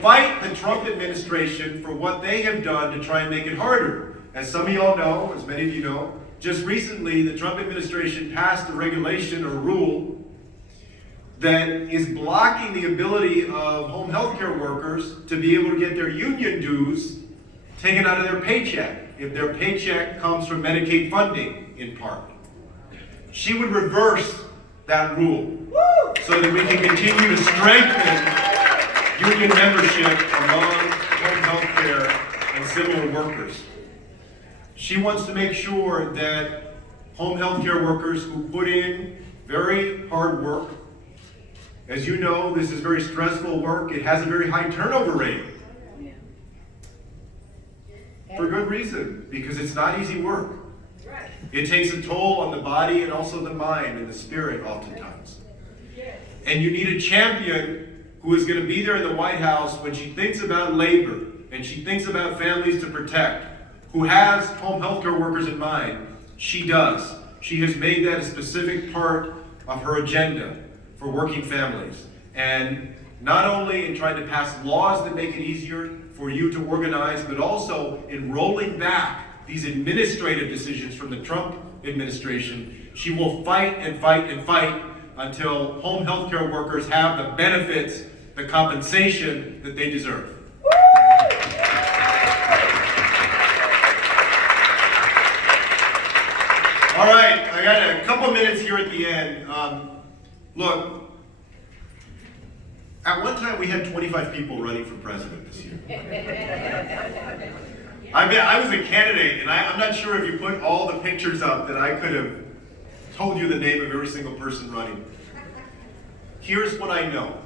Fight the Trump administration for what they have done to try and make it harder. As some of y'all know, as many of you know, just recently the Trump administration passed a regulation or rule that is blocking the ability of home health care workers to be able to get their union dues taken out of their paycheck if their paycheck comes from Medicaid funding in part. She would reverse that rule so that we can continue to strengthen union membership among home health care and similar workers. She wants to make sure that home health care workers who put in very hard work, as you know, this is very stressful work. It has a very high turnover rate. For good reason, because it's not easy work. It takes a toll on the body and also the mind and the spirit oftentimes. And you need a champion who is going to be there in the White House when she thinks about labor and she thinks about families to protect, who has home health care workers in mind. She does. She has made that a specific part of her agenda for working families. And not only in trying to pass laws that make it easier for you to organize, but also in rolling back these administrative decisions from the Trump administration. She will fight and fight and fight until home health care workers have the benefits, the compensation that they deserve. All right, I got a couple minutes here at the end. Look, at one time we had 25 people running for president this year. I was a candidate, and I'm not sure if you put all the pictures up that I could have told you the name of every single person running. Here's what I know.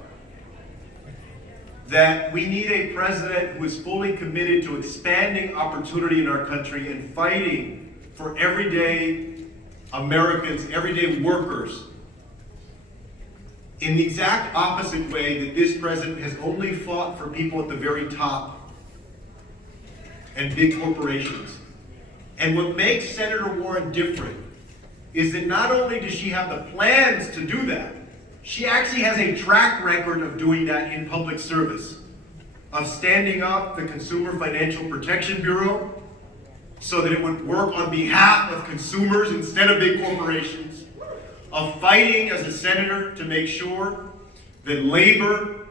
That we need a president who is fully committed to expanding opportunity in our country and fighting for everyday Americans, everyday workers, in the exact opposite way that this president has only fought for people at the very top and big corporations. And what makes Senator Warren different is that not only does she have the plans to do that, she actually has a track record of doing that in public service, of standing up the Consumer Financial Protection Bureau so that it would work on behalf of consumers instead of big corporations, of fighting as a senator to make sure that labor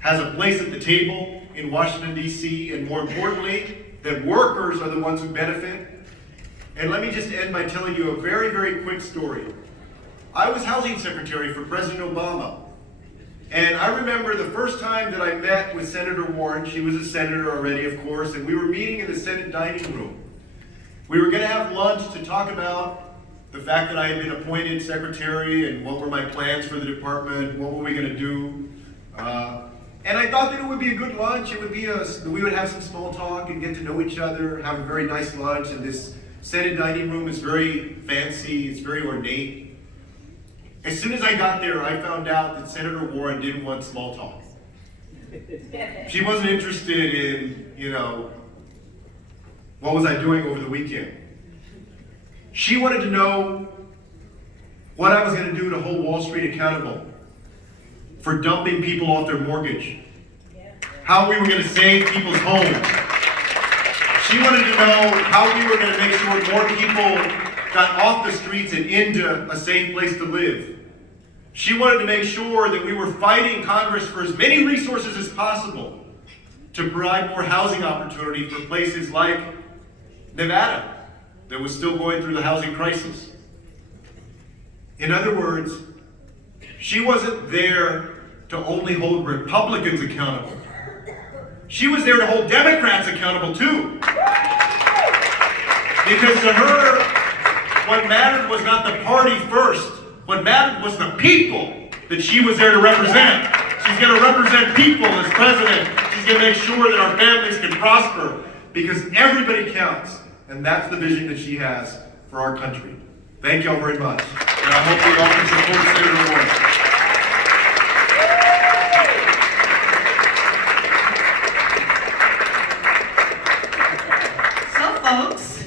has a place at the table in Washington, D.C., and more importantly, that workers are the ones who benefit. And let me just end by telling you a very, very quick story. I was housing secretary for President Obama. And I remember the first time that I met with Senator Warren. She was a senator already, of course, and we were meeting in the Senate dining room. We were going to have lunch to talk about the fact that I had been appointed secretary and what were my plans for the department, what were we going to do. And I thought that it would be a good lunch. It would be we would have some small talk and get to know each other, have a very nice lunch. And this Senate dining room is very fancy, it's very ornate. As soon as I got there, I found out that Senator Warren didn't want small talk. She wasn't interested in, what was I doing over the weekend. She wanted to know what I was going to do to hold Wall Street accountable for dumping people off their mortgage, how we were going to save people's homes. She wanted to know how we were going to make sure more people got off the streets and into a safe place to live. She wanted to make sure that we were fighting Congress for as many resources as possible to provide more housing opportunity for places like Nevada that was still going through the housing crisis. In other words, she wasn't there to only hold Republicans accountable. She was there to hold Democrats accountable too. Because to her, what mattered was not the party first. What mattered was the people that she was there to represent. She's going to represent people as president. She's going to make sure that our families can prosper because everybody counts. And that's the vision that she has for our country. Thank y'all very much. And I hope we all can support Senator Warren. Folks,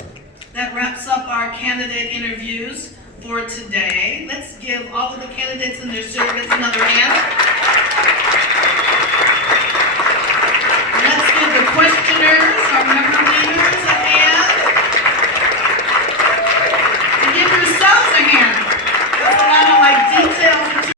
that wraps up our candidate interviews for today. Let's give all of the candidates and their service another hand.